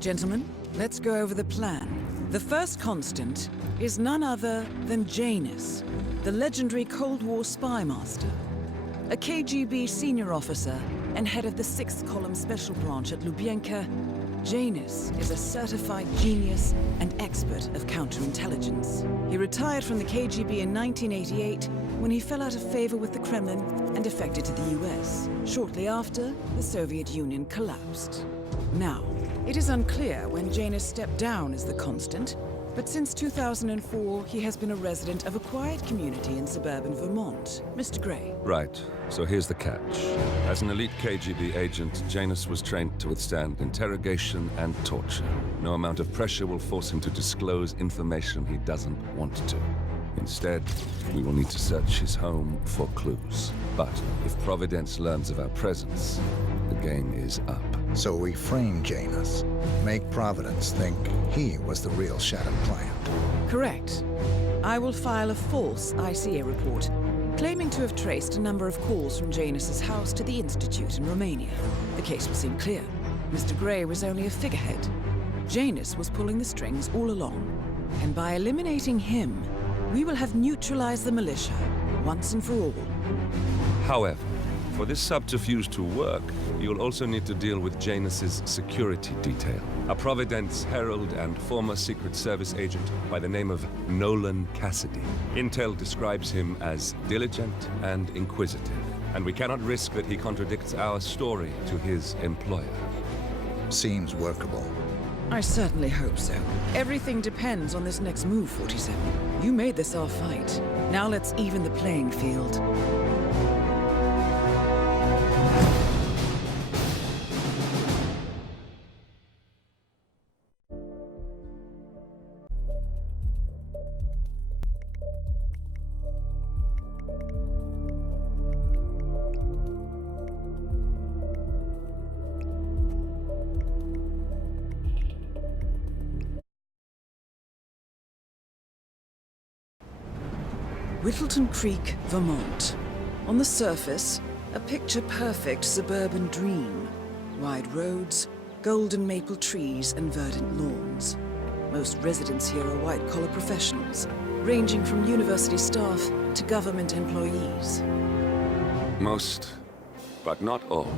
Gentlemen, let's go over the plan. The first constant is none other than Janus, the legendary Cold War spy master. A KGB senior officer and head of the 6th Column Special Branch at Lubyanka, Janus is a certified genius and expert of counterintelligence. He retired from the KGB in 1988 when he fell out of favor with the Kremlin and defected to the US. Shortly after, the Soviet Union collapsed. Now, it is unclear when Janus stepped down as the constant, but since 2004, he has been a resident of a quiet community in suburban Vermont. Mr. Gray. Right. So here's the catch. As an elite KGB agent, Janus was trained to withstand interrogation and torture. No amount of pressure will force him to disclose information he doesn't want to. Instead, we will need to search his home for clues. But if Providence learns of our presence, the game is up. So we frame Janus, make Providence think he was the real Shattered client. Correct. I will file a false ICA report, claiming to have traced a number of calls from Janus's house to the Institute in Romania. The case will seem clear. Mr. Gray was only a figurehead. Janus was pulling the strings all along. And by eliminating him, we will have neutralized the militia, once and for all. However, for this subterfuge to work, you'll also need to deal with Janus's security detail. A Providence herald and former Secret Service agent by the name of NOLAN CASSIDY. Intel describes him as diligent and inquisitive, and we cannot risk that he contradicts our story to his employer. Seems workable. I certainly hope so. Everything depends on this next move, 47. You made this our fight. Now let's even the playing field. Whittleton Creek, Vermont. On the surface, a picture-perfect suburban dream. Wide roads, golden maple trees, and verdant lawns. Most residents here are white-collar professionals, ranging from university staff to government employees. Most, but not all.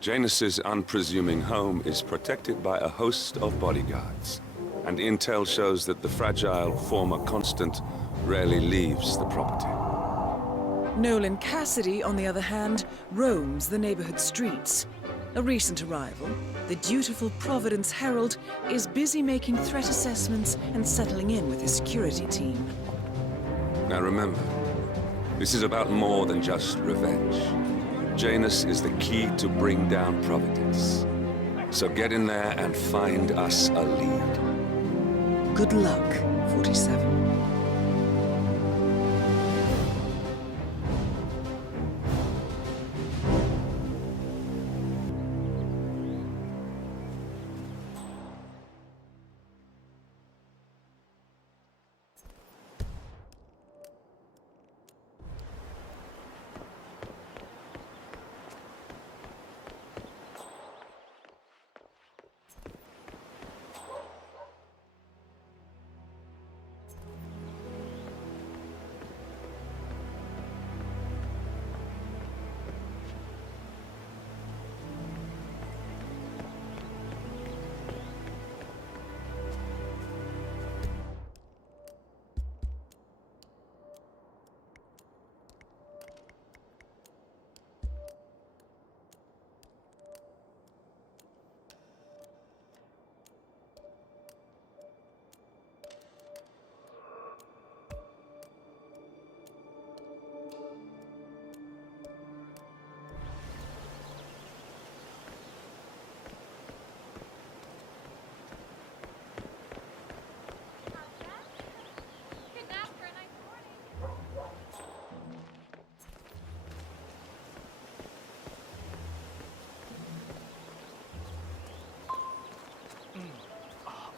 Janus's unpresuming home is protected by a host of bodyguards, and intel shows that the fragile former constant rarely leaves the property. NOLAN CASSIDY, on the other hand, roams the neighborhood streets. A recent arrival, the dutiful Providence Herald is busy making threat assessments and settling in with his security team. Now remember, this is about more than just revenge. Janus is the key to bring down Providence. So get in there and find us a lead. Good luck, 47.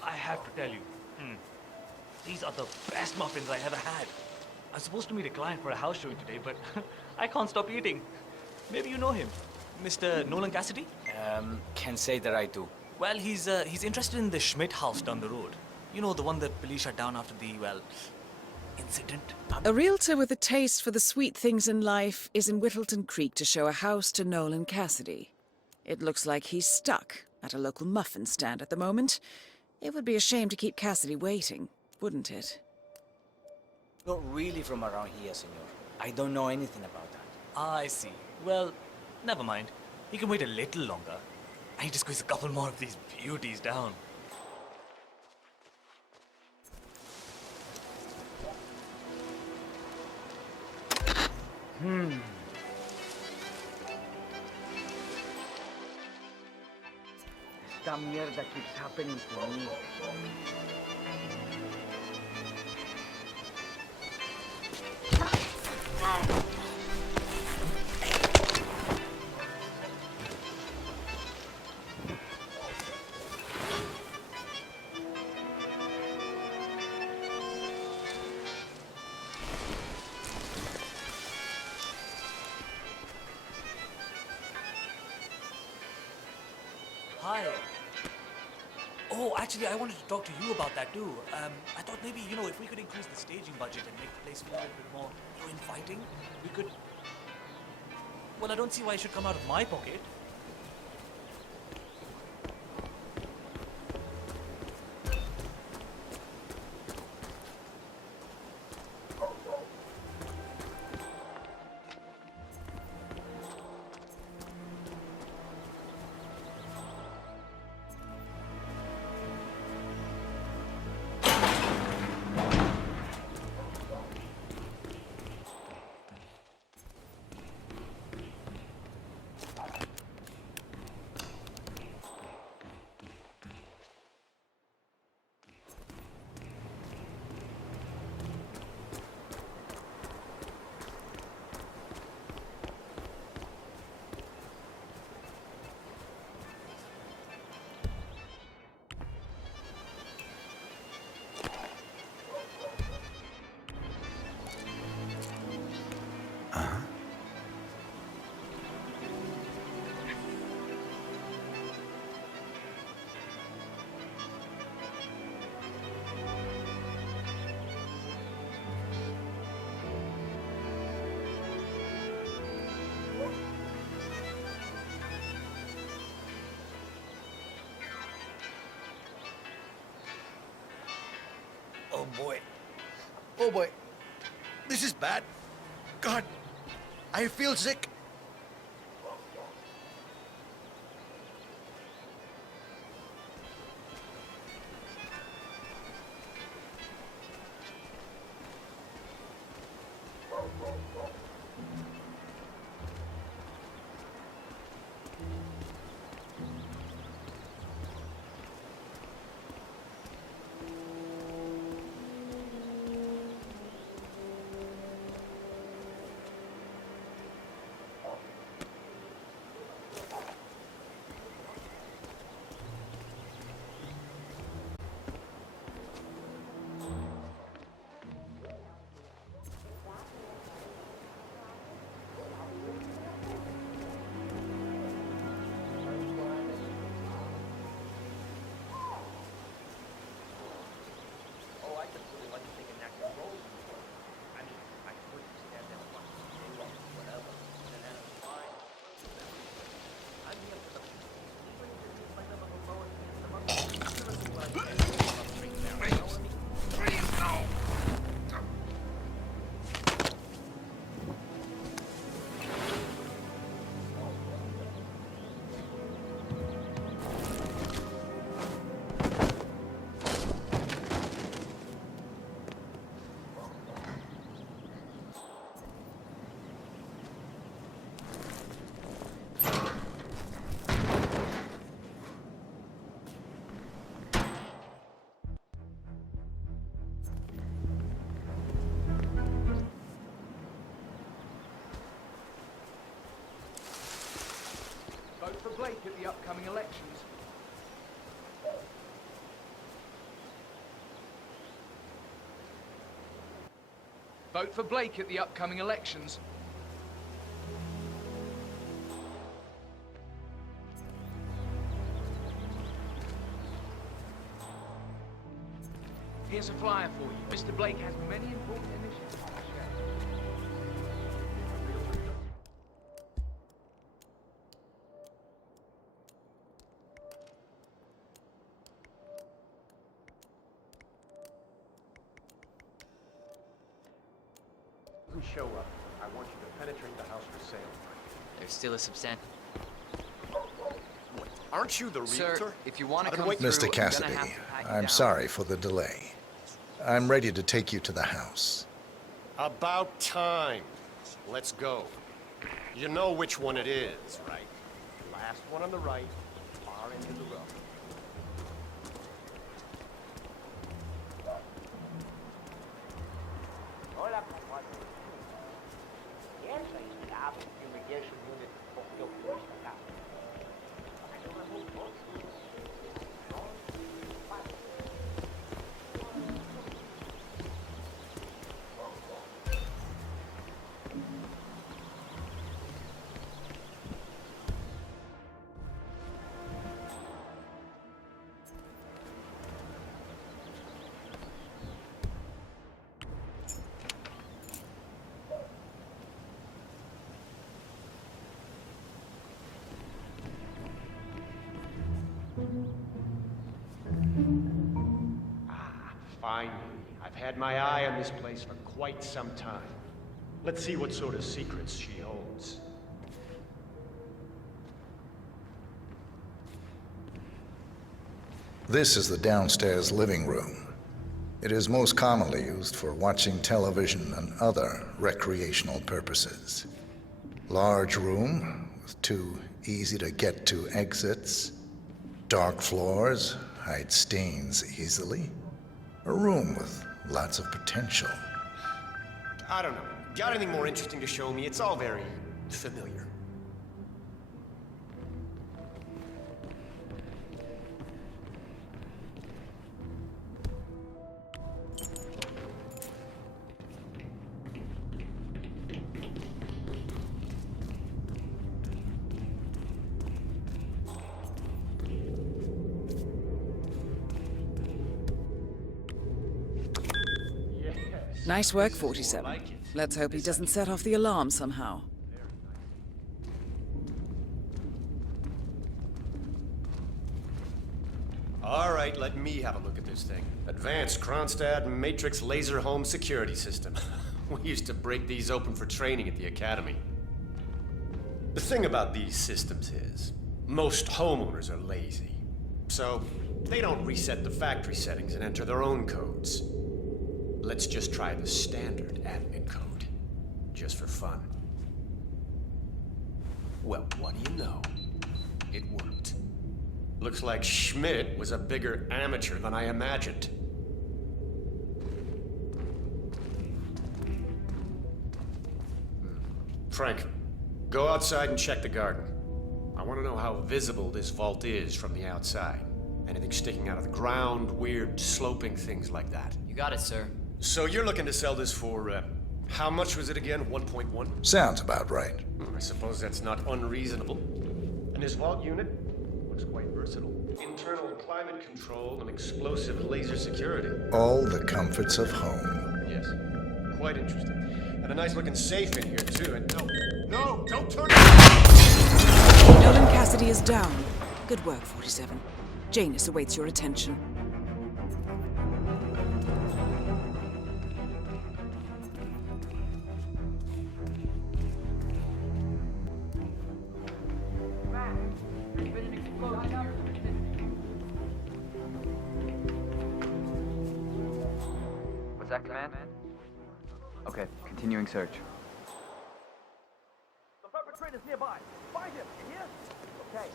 I have to tell you, these are the best muffins I ever had. I was supposed to meet a client for a house showing today, but I can't stop eating. Maybe you know him, Mr. Nolan Cassidy? Can't say that I do. Well, he's interested in the Schmidt house down the road. You know, the one that police shut down after the, well, incident. A realtor with a taste for the sweet things in life is in Whittleton Creek to show a house to Nolan Cassidy. It looks like he's stuck at a local muffin stand at the moment. It would be a shame to keep Cassidy waiting, wouldn't it? Not really from around here, senor. I don't know anything about that. I see. Well, never mind. He can wait a little longer. I need to squeeze a couple more of these beauties down. Esta mierda keeps happening to me. Hi. Oh, actually, I wanted to talk to you about that too. I thought maybe, you know, if we could increase the staging budget and make the place feel a little bit more, you know, inviting, we could... Well, I don't see why it should come out of my pocket. Oh boy. Oh boy. This is bad. God, I feel sick. Vote for Blake at the upcoming elections. Vote for Blake at the upcoming elections. Here's a flyer for you. Mr. Blake has many important initiatives to share. Doesn't show up. I want you to penetrate the house for sale. There's still a substantial. What? Aren't you the realtor? Sir, if you want to come Mr. through, Cassidy, I'm gonna have to pat you I'm down. sorry for the delay. I'm ready to take you to the house. About time. Let's go. You know which one it is, right? The last one on the right, far end of the road. Finally. I've had my eye on this place for quite some time. Let's see what sort of secrets she holds. This is the downstairs living room. It is most commonly used for watching television and other recreational purposes. Large room with 2 easy-to-get-to exits. Dark floors hide stains easily. A room with lots of potential. I don't know. Got anything more interesting to show me? It's all very familiar. Nice work, 47. Let's hope he doesn't set off the alarm somehow. All right, let me have a look at this thing. Advanced Kronstadt Matrix Laser Home Security System. We used to break these open for training at the academy. The thing about these systems is, most homeowners are lazy. So, they don't reset the factory settings and enter their own codes. Let's just try the standard admin code, just for fun. Well, what do you know? It worked. Looks like Schmidt was a bigger amateur than I imagined. Frank, go outside and check the garden. I want to know how visible this vault is from the outside. Anything sticking out of the ground, weird sloping things like that. You got it, sir. So you're looking to sell this for, how much was it again? 1.1? Sounds about right. I suppose that's not unreasonable. And this vault unit looks quite versatile. Internal climate control and explosive laser security. All the comforts of home. Yes, quite interesting. And a nice looking safe in here too, and no, don't turn it! NOLAN Cassidy is down. Good work, 47. Janus awaits your attention. What's that command? Okay, continuing search. The perpetrator's nearby. Find him, you hear? Okay.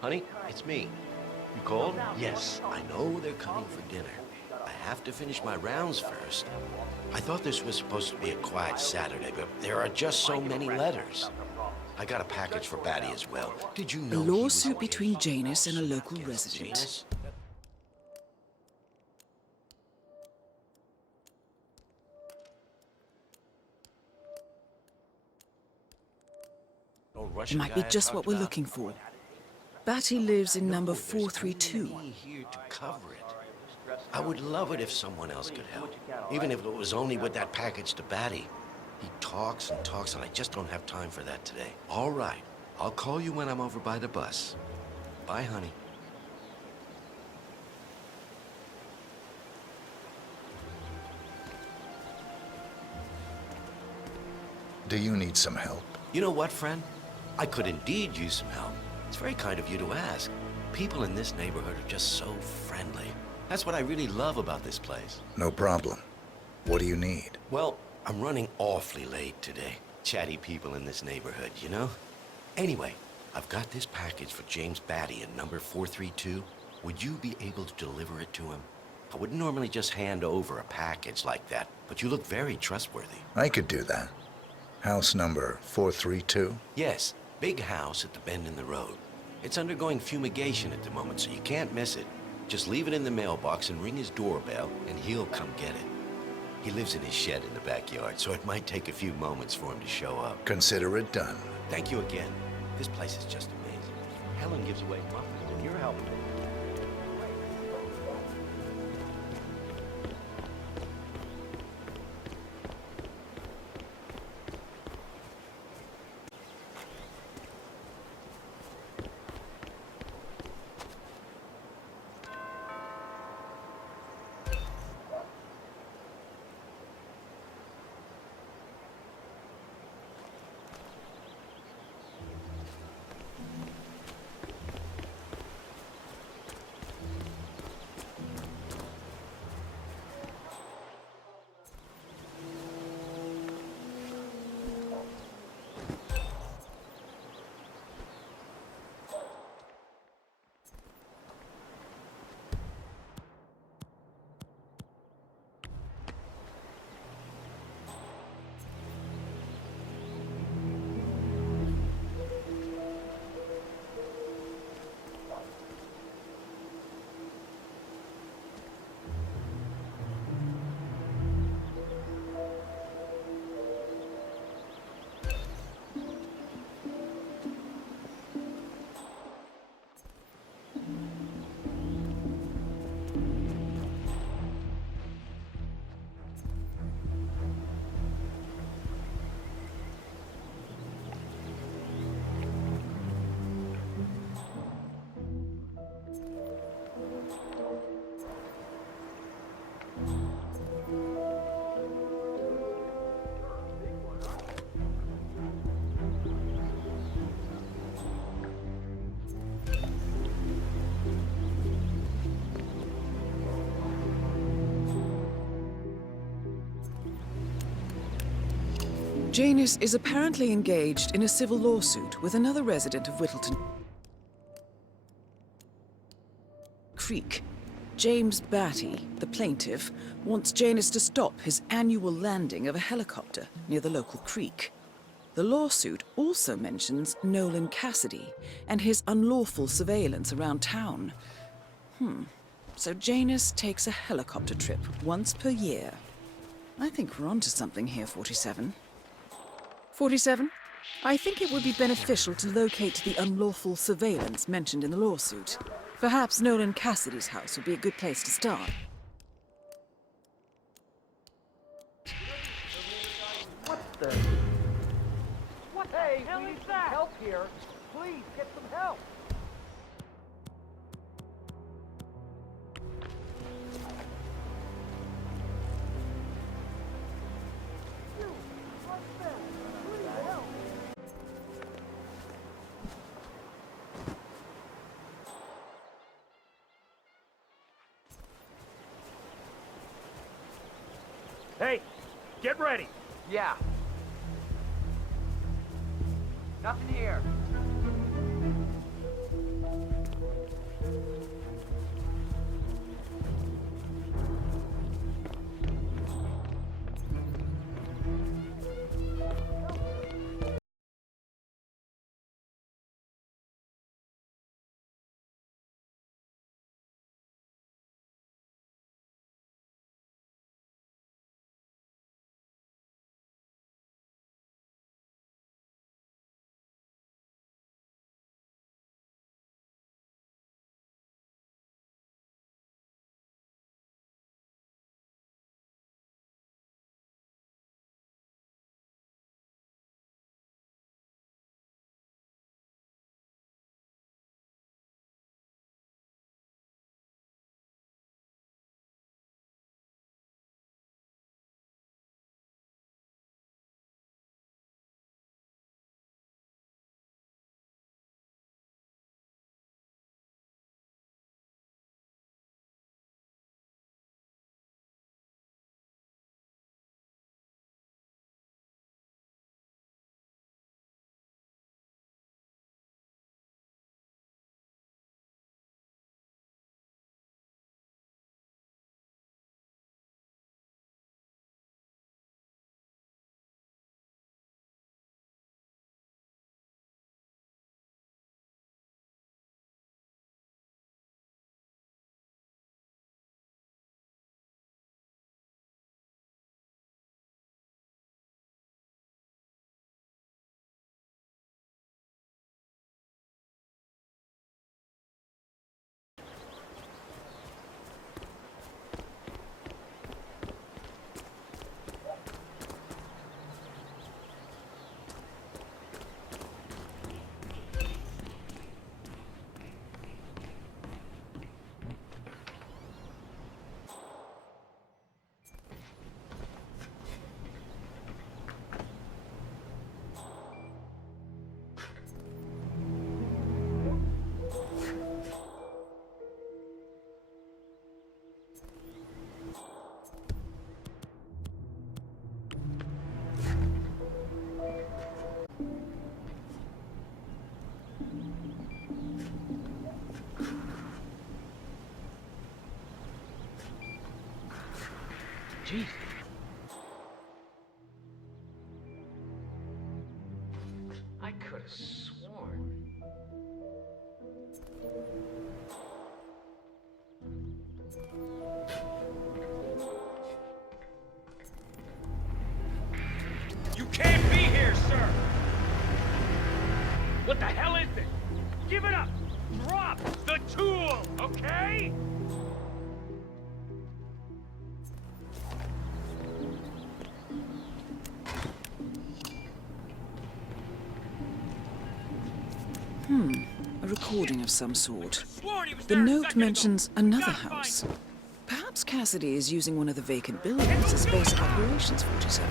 Honey, it's me. You called? Yes, I know they're coming for dinner. I have to finish my rounds first. I thought this was supposed to be a quiet Saturday, but there are just so many letters. I got a package for Batty as well. Did you know A lawsuit between Janus and a local against resident. Janus? It might be just what we're looking for. Batty lives in number There's only 432. me here to cover it. I would love it if someone else could help, even if it was only with that package to Batty. He talks and talks, and I just don't have time for that today. All right, I'll call you when I'm over by the bus. Bye, honey. Do you need some help? You know what, friend? I could indeed use some help. It's very kind of you to ask. People in this neighborhood are just so friendly. That's what I really love about this place. No problem. What do you need? Well, I'm running awfully late today. Chatty people in this neighborhood, you know? Anyway, I've got this package for James Batty in number 432. Would you be able to deliver it to him? I wouldn't normally just hand over a package like that, but you look very trustworthy. I could do that. House number 432? Yes, big house at the bend in the road. It's undergoing fumigation at the moment, so you can't miss it. Just leave it in the mailbox and ring his doorbell, and he'll come get it. He lives in his shed in the backyard, so it might take a few moments for him to show up. Consider it done. Thank you again. This place is just amazing. Helen gives away muffins, and you're helping. Janus is apparently engaged in a civil lawsuit with another resident of Whittleton Creek. James Batty, the plaintiff, wants Janus to stop his annual landing of a helicopter near the local creek. The lawsuit also mentions Nolan Cassidy and his unlawful surveillance around town. So Janus takes a helicopter trip once per year. I think we're onto something here, 47. 47, I think it would be beneficial to locate the unlawful surveillance mentioned in the lawsuit. Perhaps Nolan Cassidy's house would be a good place to start. What the? What hey, we need some help here. Please, get some help. Hey, get ready. Yeah. Nothing here. Jeez. I could have sworn. You can't be here, sir! What the hell is this? Give it up! Drop the tool, okay? A recording of some sort. The note mentions another house. Perhaps Cassidy is using one of the vacant buildings as base of operations 47.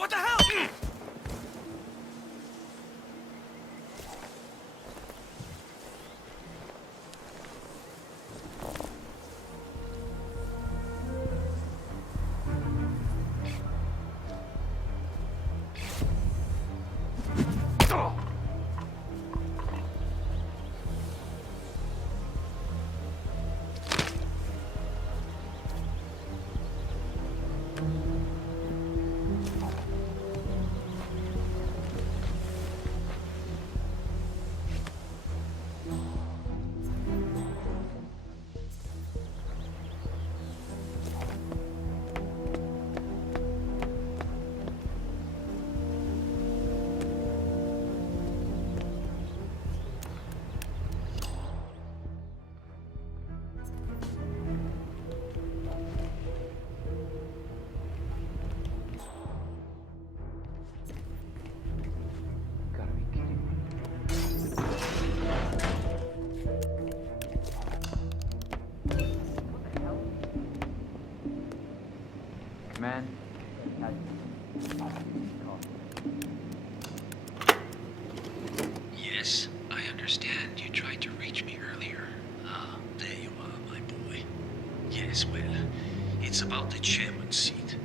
what the hell? Gotta be kidding me. What the hell? Man. Yes, I understand. You tried to reach me earlier. Ah, there you are, my boy. Yes, well, it's about the chairman's seat.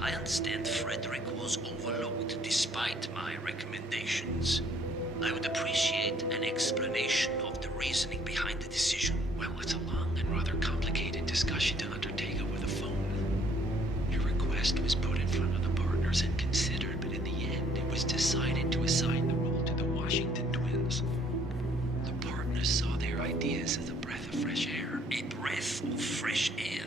I understand Frederick was overlooked despite my recommendations. I would appreciate an explanation of the reasoning behind the decision. Well, it's a long and rather complicated discussion to undertake over the phone. Your request was put in front of the partners and considered, but in the end, it was decided to assign the role to the Washington twins. The partners saw their ideas as a breath of fresh air. A breath of fresh air.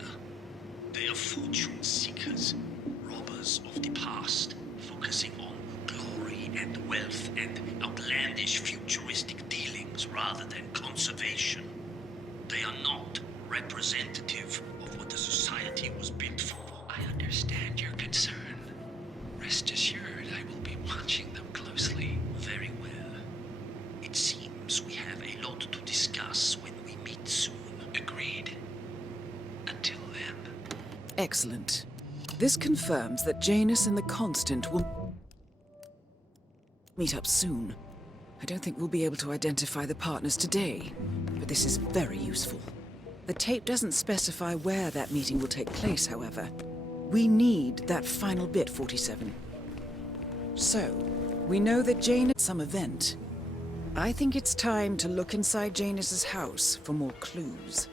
They are fortune seekers, robbers of the past, focusing on glory and wealth and outlandish futuristic dealings rather than conservation. They are not representative of what the society was built for. I understand your concern. Rest assured, I will be watching them closely. Very well. It seems we have a lot to discuss when we meet soon. Agreed. Until then. Excellent. This confirms that Janus and the Constant will meet up soon. I don't think we'll be able to identify the partners today, but this is very useful. The tape doesn't specify where that meeting will take place, however. We need that final bit, 47. So, we know that Janus at some event. I think it's time to look inside Janus's house for more clues.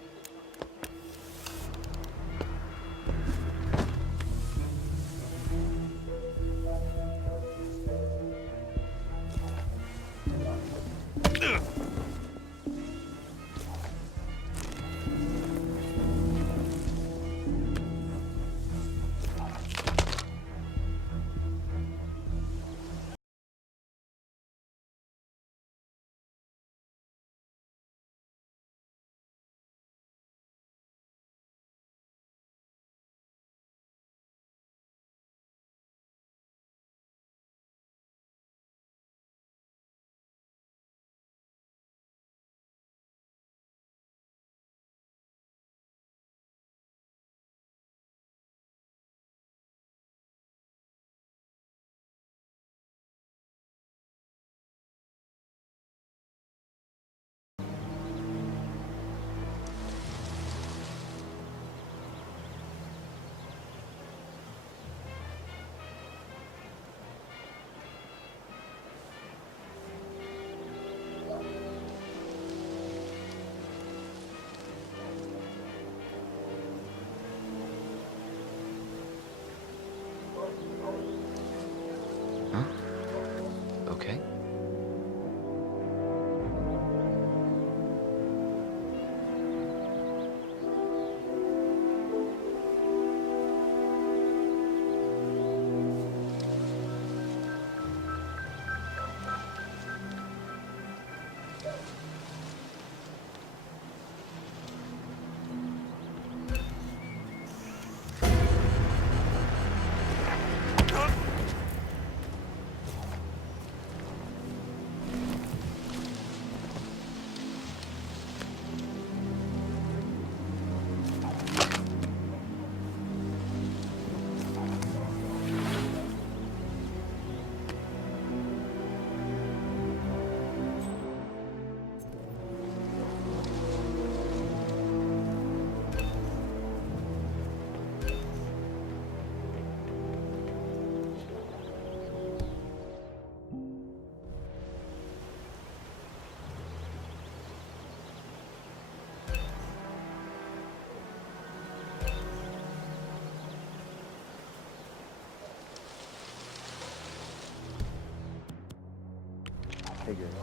figured.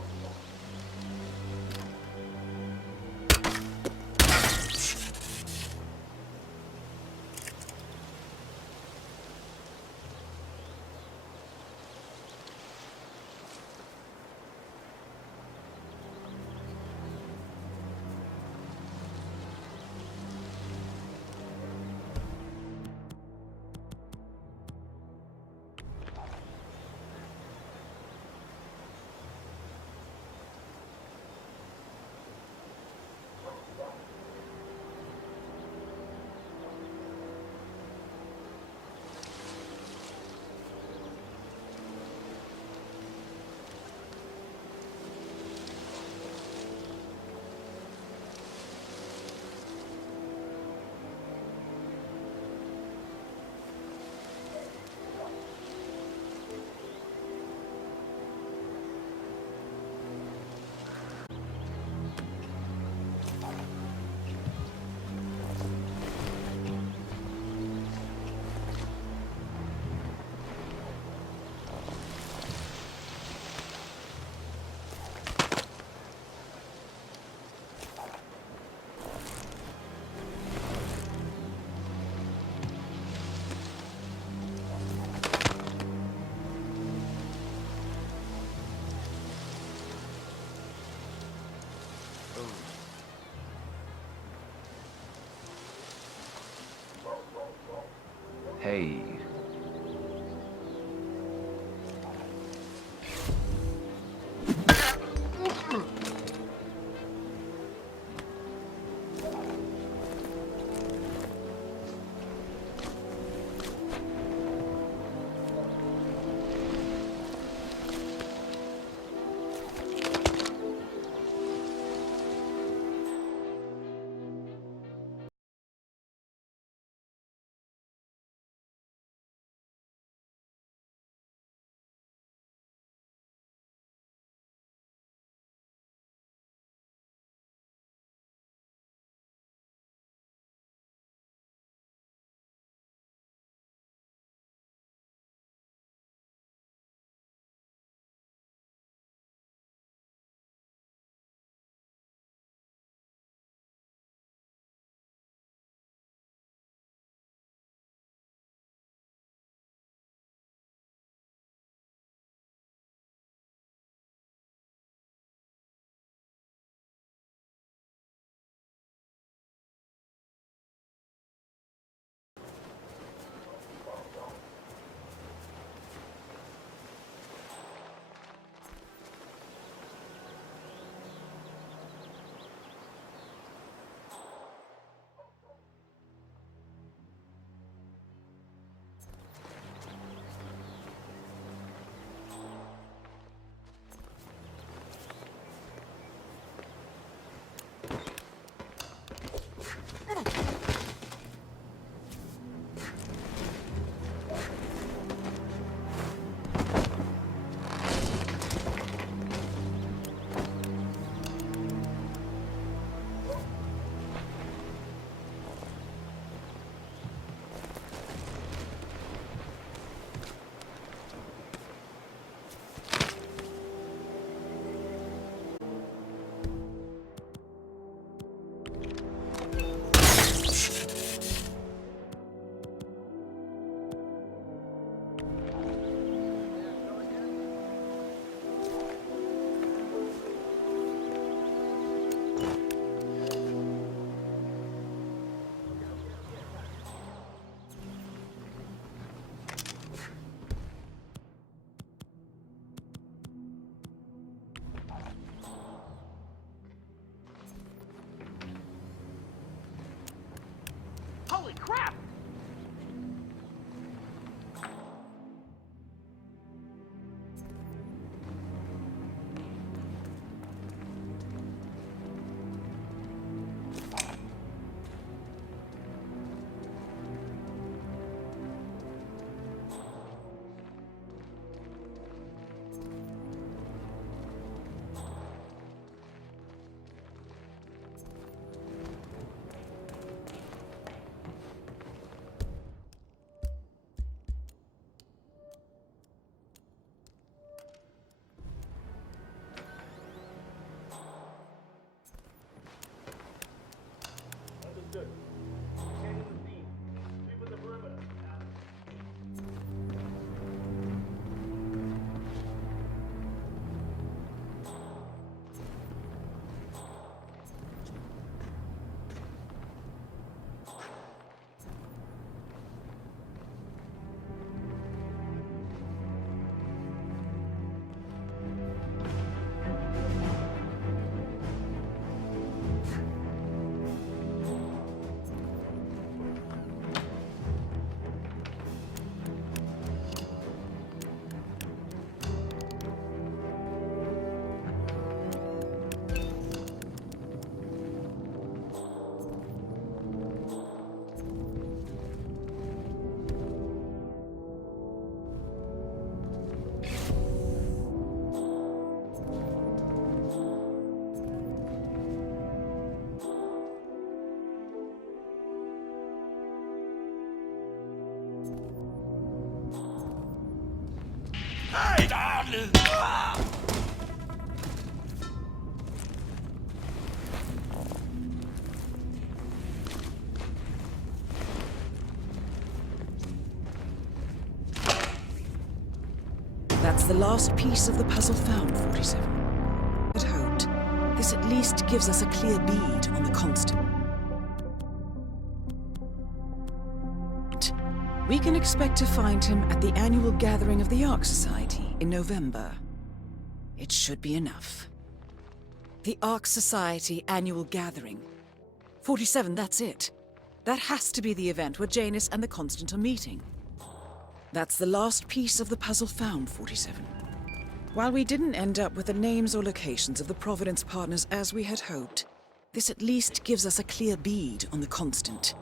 Hey. Holy crap! That's the last piece of the puzzle found, 47. I'd hoped this at least gives us a clear bead on the constant. We can expect to find him at the annual gathering of the Ark Society in November. It should be enough. The Ark Society annual gathering. 47, that's it. That has to be the event where Janus and the Constant are meeting. That's the last piece of the puzzle found, 47. While we didn't end up with the names or locations of the Providence partners as we had hoped, this at least gives us a clear bead on the Constant.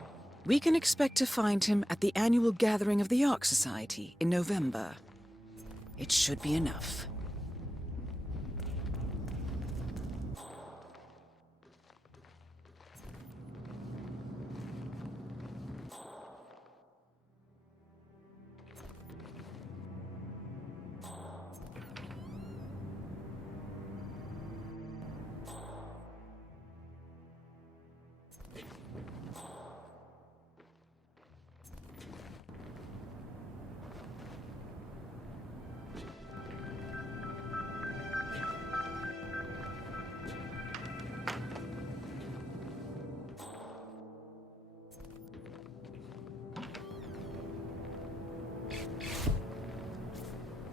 We can expect to find him at the annual gathering of the Ark Society in November. It should be enough.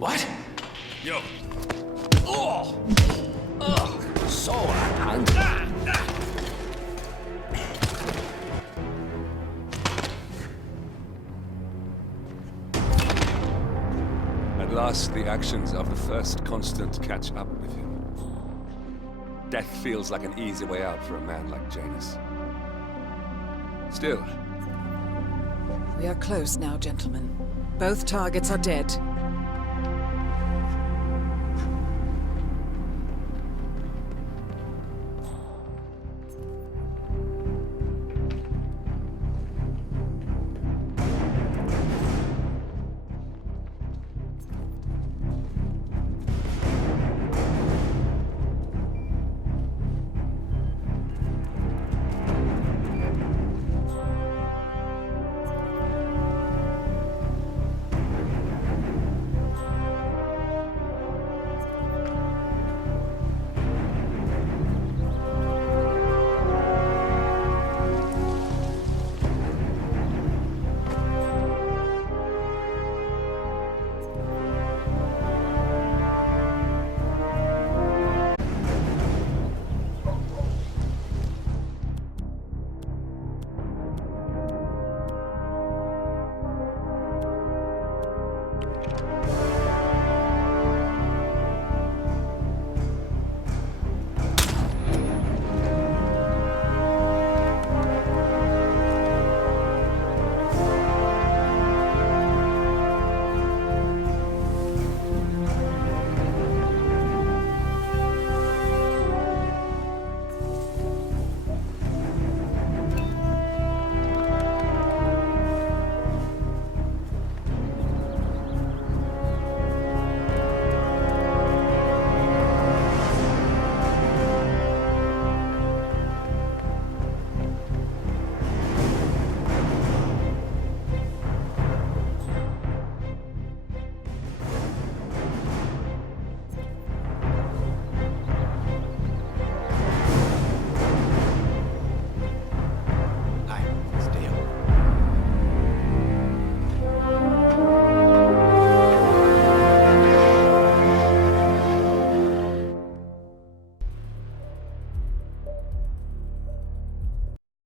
What? Yo. Oh! Ugh! So angry. At last, the actions of the first Constant catch up with him. Death feels like an easy way out for a man like Janus. Still. We are close now, gentlemen. Both targets are dead.